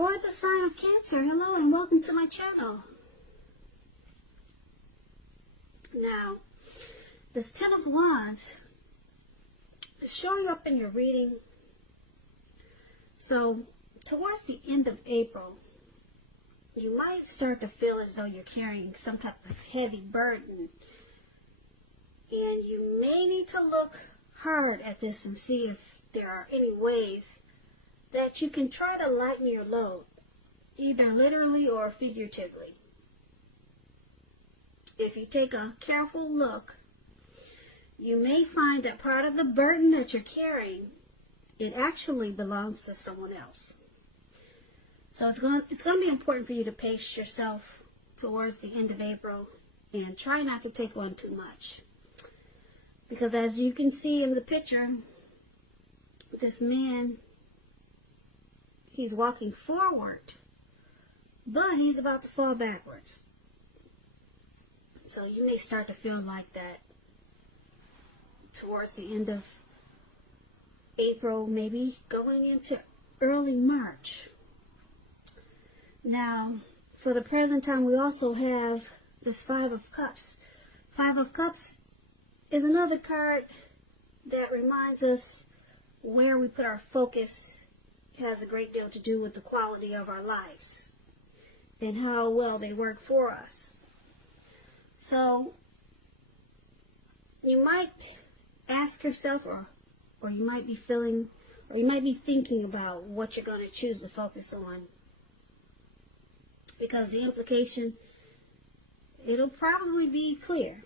For the sign of Cancer, hello and welcome to my channel. Now, this Ten of Wands is showing up in your reading. So, towards the end of April, you might start to feel as though you're carrying some type of heavy burden. And you may need to look hard at this and see if there are any ways that you can try to lighten your load, either literally or figuratively. If you take a careful look, you may find that part of the burden that you're carrying, it actually belongs to someone else. So it's going to be important for you to pace yourself towards the end of April and try not to take on too much. Because as you can see in the picture, this man, he's walking forward, but he's about to fall backwards. So you may start to feel like that towards the end of April, maybe going into early March. Now, for the present time, we also have this Five of Cups. Five of Cups is another card that reminds us where we put our focus. It has a great deal to do with the quality of our lives and how well they work for us. So, you might ask yourself, or you might be feeling, or you might be thinking about what you're going to choose to focus on. Because the implication, it'll probably be clear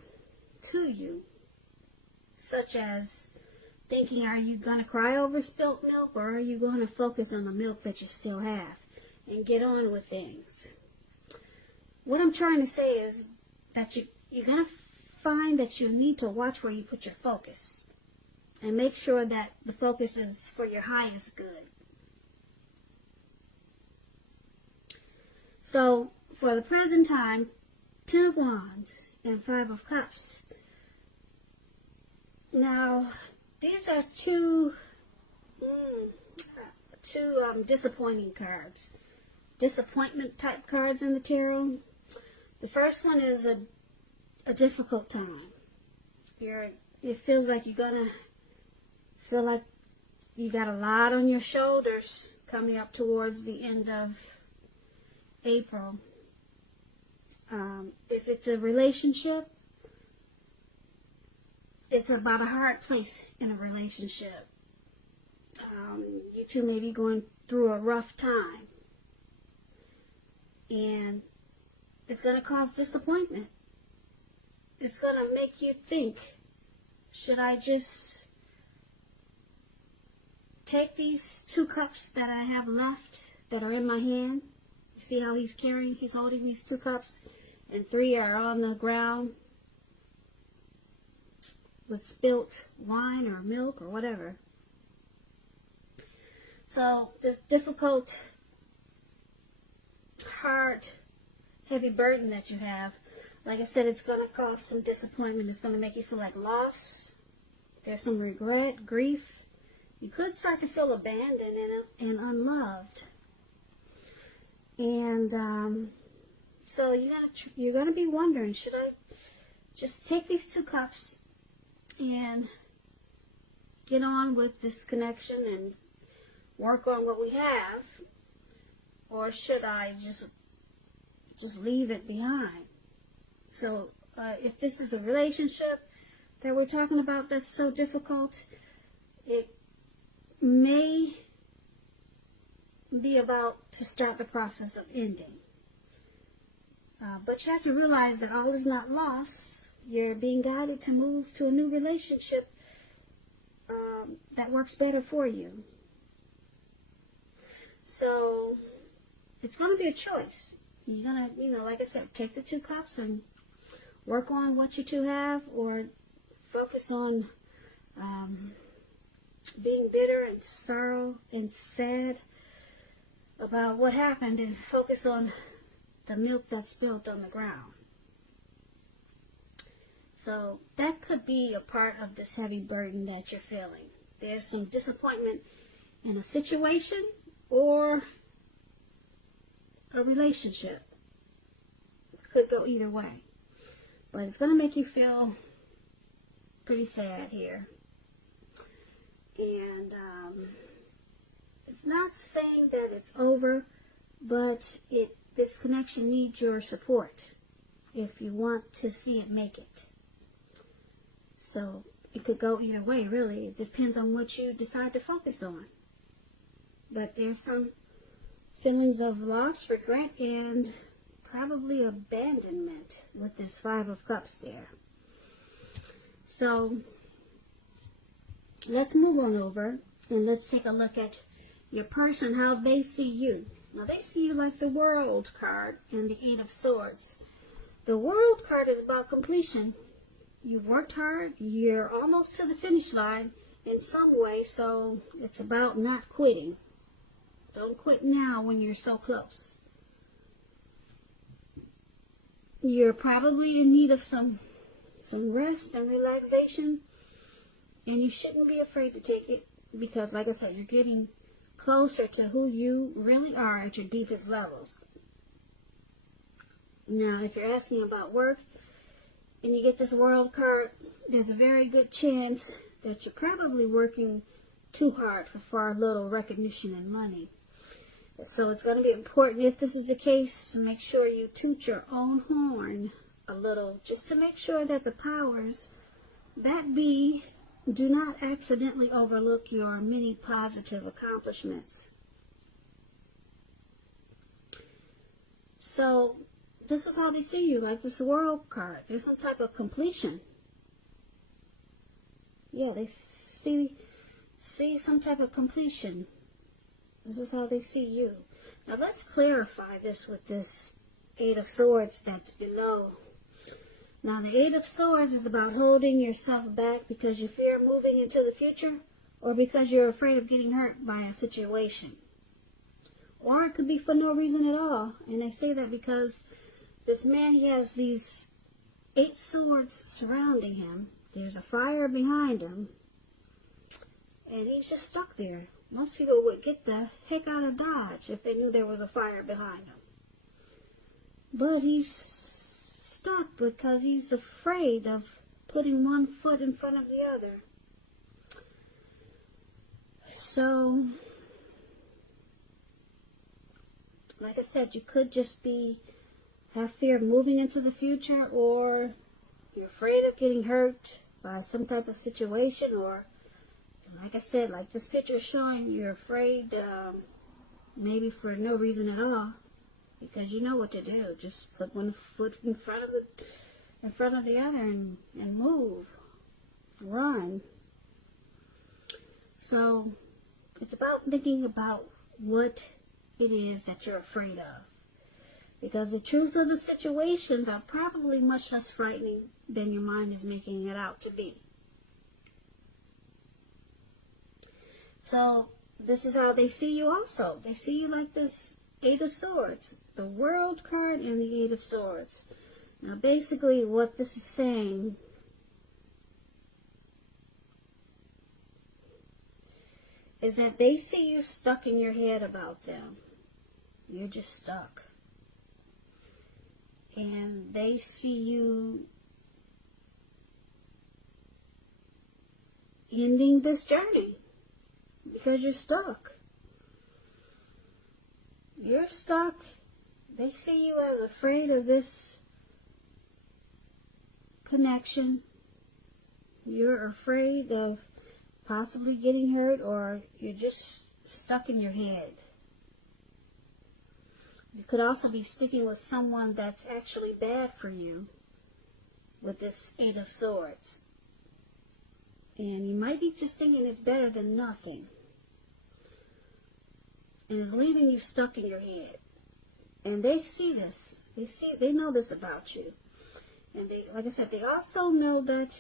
to you, such as thinking, are you going to cry over spilt milk, or are you going to focus on the milk that you still have and get on with things? What I'm trying to say is that you're going to find that you need to watch where you put your focus and make sure that the focus is for your highest good. So, for the present time, Ten of Wands and Five of Cups. Now, these are two disappointing cards. Disappointment type cards in the tarot. The first one is a difficult time. It feels like you're gonna feel like you got a lot on your shoulders coming up towards the end of April. If it's a relationship, it's about a hard place in a relationship. You two may be going through a rough time. And it's going to cause disappointment. It's going to make you think, should I just take these two cups that I have left that are in my hand? You see how he's holding these two cups, and three are on the ground with spilt wine or milk or whatever. So this difficult, hard, heavy burden that you have, like I said, it's going to cause some disappointment. It's going to make you feel like loss. There's some regret, grief. You could start to feel abandoned and unloved. And so you're going to be wondering, should I just take these two cups and get on with this connection and work on what we have, or should I just leave it behind? So if this is a relationship that we're talking about that's so difficult, it may be about to start the process of ending. But you have to realize that all is not lost. You're being guided to move to a new relationship that works better for you. So it's going to be a choice. You're going to, like I said, take the two cups and work on what you two have, or focus on being bitter and sorrow and sad about what happened, and focus on the milk that's spilled on the ground. So that could be a part of this heavy burden that you're feeling. There's some disappointment in a situation, or a relationship. It could go either way. But it's going to make you feel pretty sad here. And it's not saying that it's over, but this connection needs your support if you want to see it make it. So it could go either way, really. It depends on what you decide to focus on. But there's some feelings of loss, regret, and probably abandonment with this Five of Cups there. So let's move on over and let's take a look at your person, how they see you. Now they see you like the World card and the Eight of Swords. The World card is about completion. You've worked hard, you're almost to the finish line in some way, so it's about not quitting. Don't quit now when you're so close. You're probably in need of some rest and relaxation, and you shouldn't be afraid to take it because, like I said, you're getting closer to who you really are at your deepest levels. Now, if you're asking about work and you get this World card, there's a very good chance that you're probably working too hard for far little recognition and money. So it's going to be important, if this is the case, to make sure you toot your own horn a little, just to make sure that the powers that be do not accidentally overlook your many positive accomplishments. So this is how they see you, like this World card. There's some type of completion. Yeah, they see some type of completion. This is how they see you. Now let's clarify this with this Eight of Swords that's below. Now the Eight of Swords is about holding yourself back because you fear moving into the future, or because you're afraid of getting hurt by a situation. Or it could be for no reason at all. And I say that because this man, he has these 8 swords surrounding him. There's a fire behind him. And he's just stuck there. Most people would get the heck out of Dodge if they knew there was a fire behind him. But he's stuck because he's afraid of putting one foot in front of the other. So, like I said, you could just have fear of moving into the future, or you're afraid of getting hurt by some type of situation, or like I said, like this picture is showing, you're afraid maybe for no reason at all, because you know what to do. Just put one foot in front of the other and move, run. So it's about thinking about what it is that you're afraid of, because the truth of the situations are probably much less frightening than your mind is making it out to be. So this is how they see you also. They see you like this Eight of Swords, the World card and the Eight of Swords. Now basically what this is saying is that they see you stuck in your head about them. You're just stuck. And they see you ending this journey because you're stuck. You're stuck. They see you as afraid of this connection. You're afraid of possibly getting hurt, or you're just stuck in your head. You could also be sticking with someone that's actually bad for you with this Eight of Swords. And you might be just thinking it's better than nothing. And it's leaving you stuck in your head. And they see this. They know this about you. And they, like I said, they also know that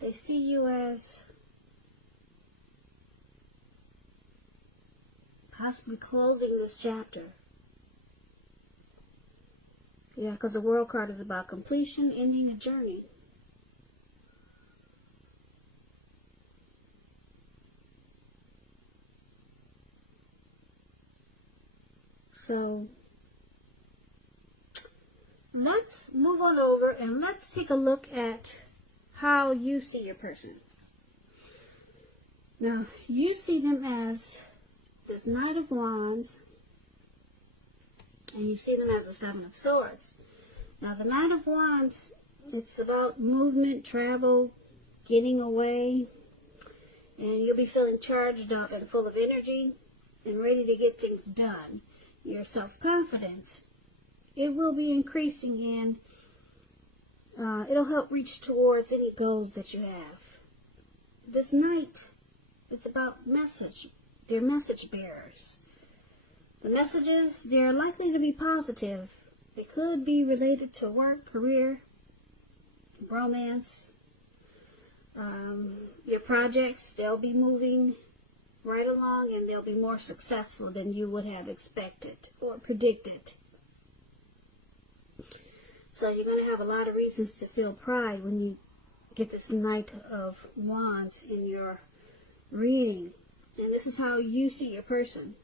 they see you as possibly closing this chapter. Yeah, because the World card is about completion, ending a journey. So let's move on over and let's take a look at how you see your person. Now, you see them as this Knight of Wands, and you see them as the Seven of Swords. Now, the Knight of Wands, it's about movement, travel, getting away, and you'll be feeling charged up and full of energy and ready to get things done. Your self-confidence, it will be increasing, and it'll help reach towards any goals that you have. This Knight, it's about message. They're message bearers. The messages, they're likely to be positive. They could be related to work, career, romance, your projects. They'll be moving right along, and they'll be more successful than you would have expected or predicted. So you're going to have a lot of reasons to feel pride when you get this Knight of Wands in your reading. And this is how you see your person.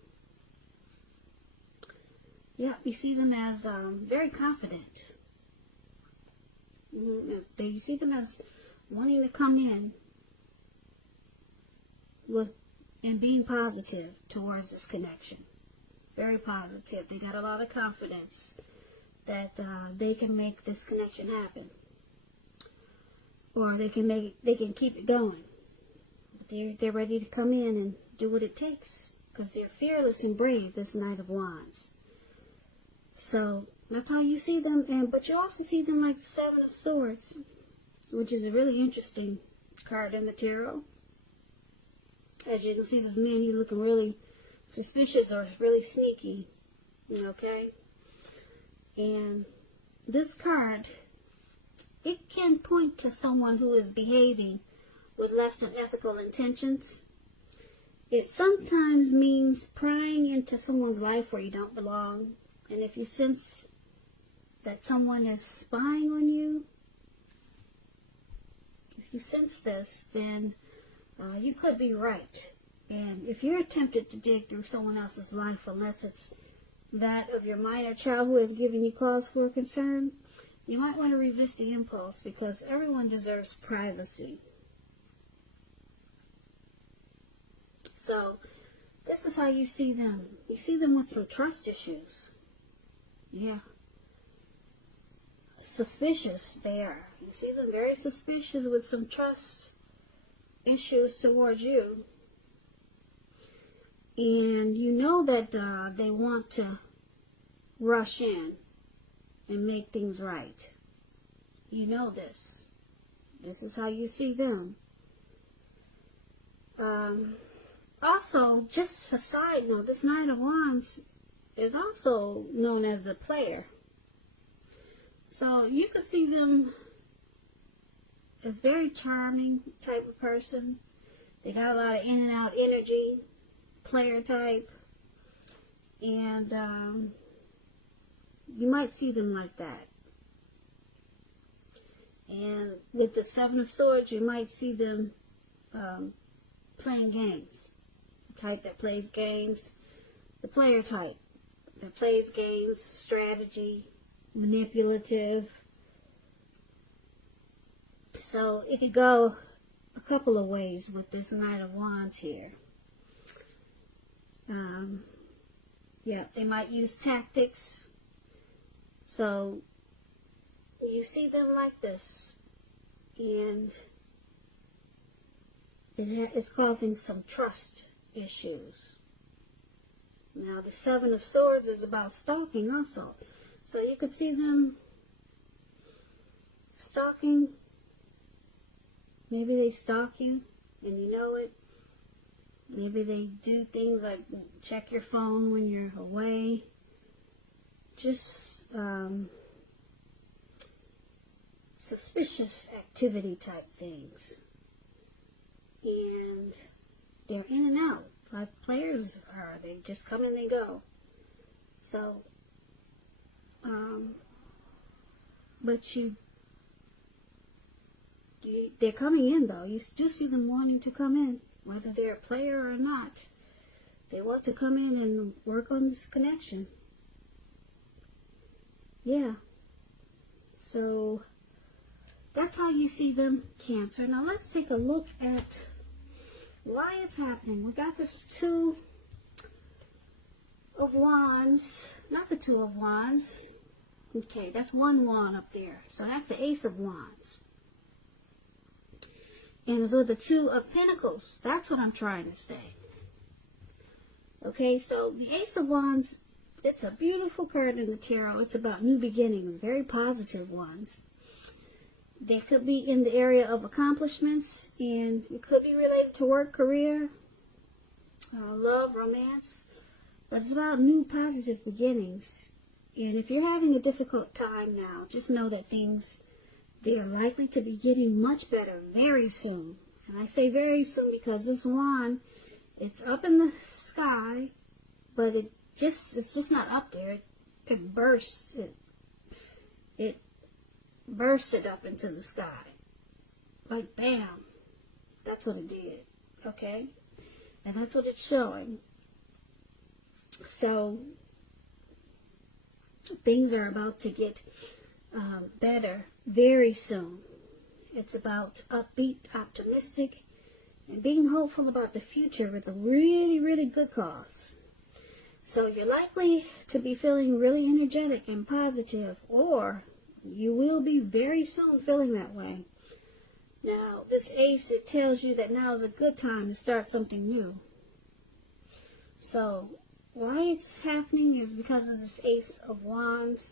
Yeah, you see them as very confident. You see them as wanting to come in with and being positive towards this connection. Very positive. They got a lot of confidence that they can make this connection happen, or they can keep it going. They're ready to come in and do what it takes, because they're fearless and brave, this Knight of Wands. So that's how you see them, but you also see them like the Seven of Swords, which is a really interesting card in the tarot. As you can see, this man, he's looking really suspicious or really sneaky, okay? And this card, it can point to someone who is behaving with less than ethical intentions. It sometimes means prying into someone's life where you don't belong. And if you sense that someone is spying on you, if you sense this, then you could be right. And if you're tempted to dig through someone else's life, unless it's that of your minor child who has given you cause for concern, you might want to resist the impulse, because everyone deserves privacy. So this is how you see them. You see them with some trust issues. Yeah. Suspicious they are. You see them very suspicious with some trust issues towards you. And you know that they want to rush in and make things right. You know this. This is how you see them. Also, just a side note, this Knight of Wands is also known as a player. So you could see them as very charming type of person. They got a lot of in and out energy, player type. And you might see them like that. And with the Seven of Swords, you might see them playing games. The type that plays games, the player type that plays games, strategy, manipulative. So it could go a couple of ways with this Knight of Wands here. Yeah, they might use tactics. So you see them like this, and it's causing some trust issues. Now the Seven of Swords is about stalking also. So you could see them stalking. Maybe they stalk you and you know it. Maybe they do things like check your phone when you're away. Just suspicious activity type things. And they're in and out, like players are. They just come and they go. So, but they're coming in though. You do see them wanting to come in, whether they're a player or not. They want to come in and work on this connection. Yeah. So that's how you see them, Cancer. Now let's take a look at why it's happening. We got this Two of Wands, not the Two of Wands. Okay, that's one wand up there. So that's the Ace of Wands. And so the Two of Pentacles, that's what I'm trying to say. Okay, so the Ace of Wands, it's a beautiful card in the tarot. It's about new beginnings, very positive ones. They could be in the area of accomplishments, and it could be related to work, career, love, romance. But it's about new positive beginnings. And if you're having a difficult time now, just know that they are likely to be getting much better very soon. And I say very soon because this wand, it's up in the sky, but it's just not up there. It bursts. It bursts it up into the sky. Like bam. That's what it did. Okay? And that's what it's showing. So things are about to get better very soon. It's about upbeat, optimistic, and being hopeful about the future with a really, really good cause. So you're likely to be feeling really energetic and positive, or you will be very soon feeling that way. Now, this Ace, it tells you that now is a good time to start something new. So why it's happening is because of this Ace of Wands.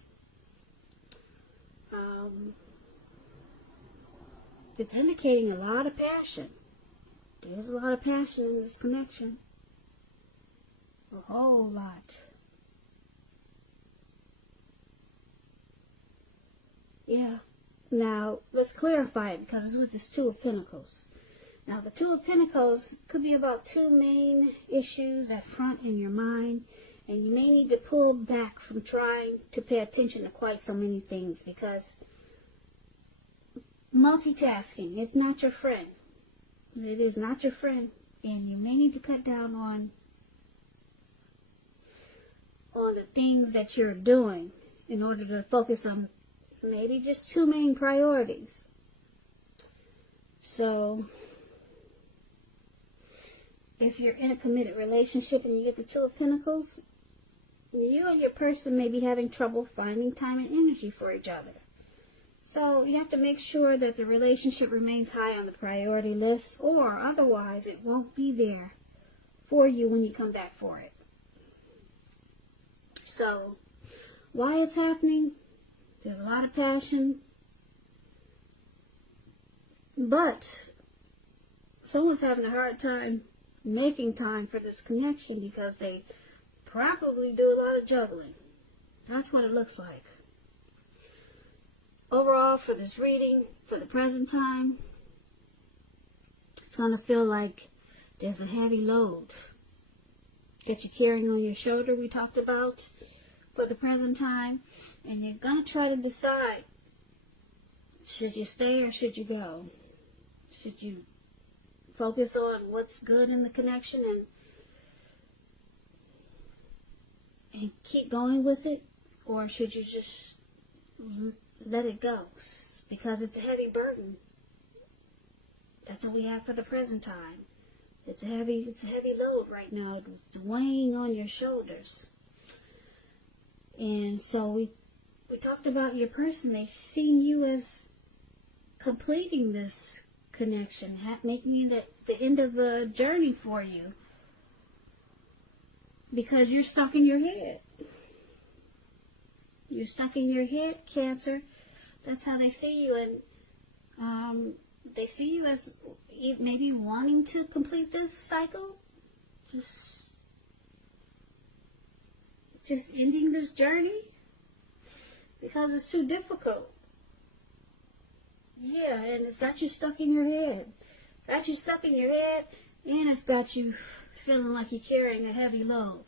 It's indicating a lot of passion. There's a lot of passion in this connection. A whole lot. Yeah. Now, let's clarify it because it's with this Two of Pentacles. Now, the Two of Pentacles could be about two main issues at front in your mind, and you may need to pull back from trying to pay attention to quite so many things because multitasking, it's not your friend. It is not your friend, and you may need to cut down on the things that you're doing in order to focus on maybe just two main priorities. So if you're in a committed relationship and you get the Two of Pentacles, you and your person may be having trouble finding time and energy for each other. So you have to make sure that the relationship remains high on the priority list, or otherwise it won't be there for you when you come back for it. So why it's happening? There's a lot of passion, but someone's having a hard time making time for this connection because they probably do a lot of juggling. That's what it looks like. Overall, for this reading, for the present time, it's going to feel like there's a heavy load that you're carrying on your shoulder, we talked about, for the present time. And you're going to try to decide, should you stay or should you go? Should you focus on what's good in the connection and keep going with it? Or should you just let it go? Because it's a heavy burden. That's what we have for the present time. It's a heavy load right now. It's weighing on your shoulders. And so we talked about your person. They see you as completing this connection, making it the end of the journey for you, because you're stuck in your head. You're stuck in your head, Cancer. That's how they see you, and they see you as maybe wanting to complete this cycle, just ending this journey because it's too difficult. Yeah, and it's got you stuck in your head. Got you stuck in your head, and it's got you feeling like you're carrying a heavy load.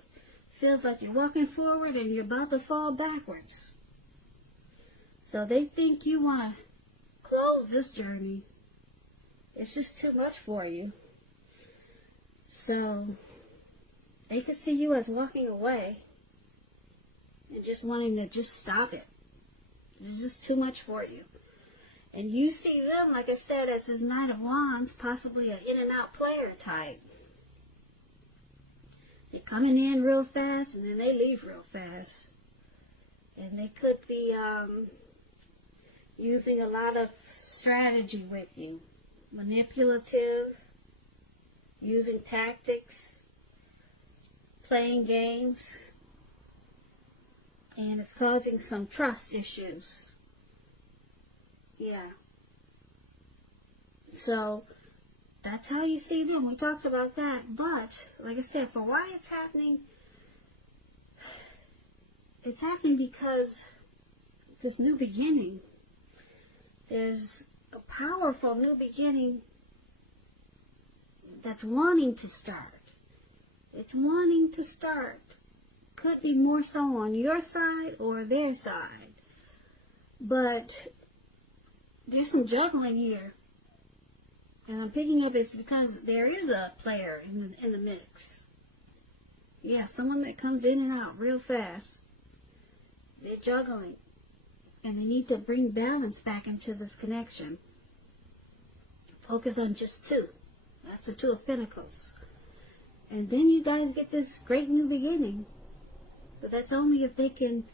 Feels like you're walking forward and you're about to fall backwards. So they think you want to close this journey. It's just too much for you. So they could see you as walking away and just wanting to just stop it. It's just too much for you. And you see them, like I said, as this Knight of Wands, possibly an in and out player type. They're coming in real fast and then they leave real fast. And they could be using a lot of strategy with you. Manipulative, using tactics, playing games. And it's causing some trust issues. Yeah. So, that's how you see them. We talked about that. But, like I said, for why it's happening because this new beginning. There's a powerful new beginning that's wanting to start. It's wanting to start. Could be more so on your side or their side. But there's some juggling here. And I'm picking up it's because there is a player in the mix. Yeah, someone that comes in and out real fast. They're juggling. And they need to bring balance back into this connection. Focus on just two. That's the Two of Pentacles. And then you guys get this great new beginning. But that's only if they can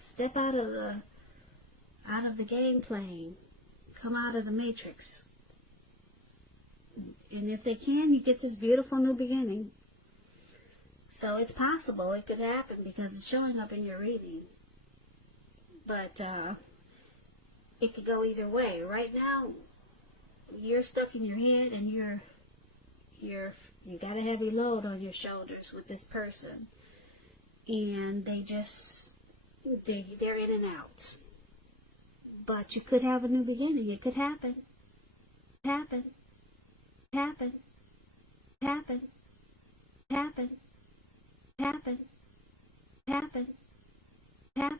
step out of the game playing. Come out of the matrix. And if they can, you get this beautiful new beginning. So it's possible it could happen because it's showing up in your reading. But it could go either way. Right now, you're stuck in your head and you got a heavy load on your shoulders with this person. And they're in and out. But you could have a new beginning. It could happen. Happen. Happen. Happen. Happen. Happen. Happen.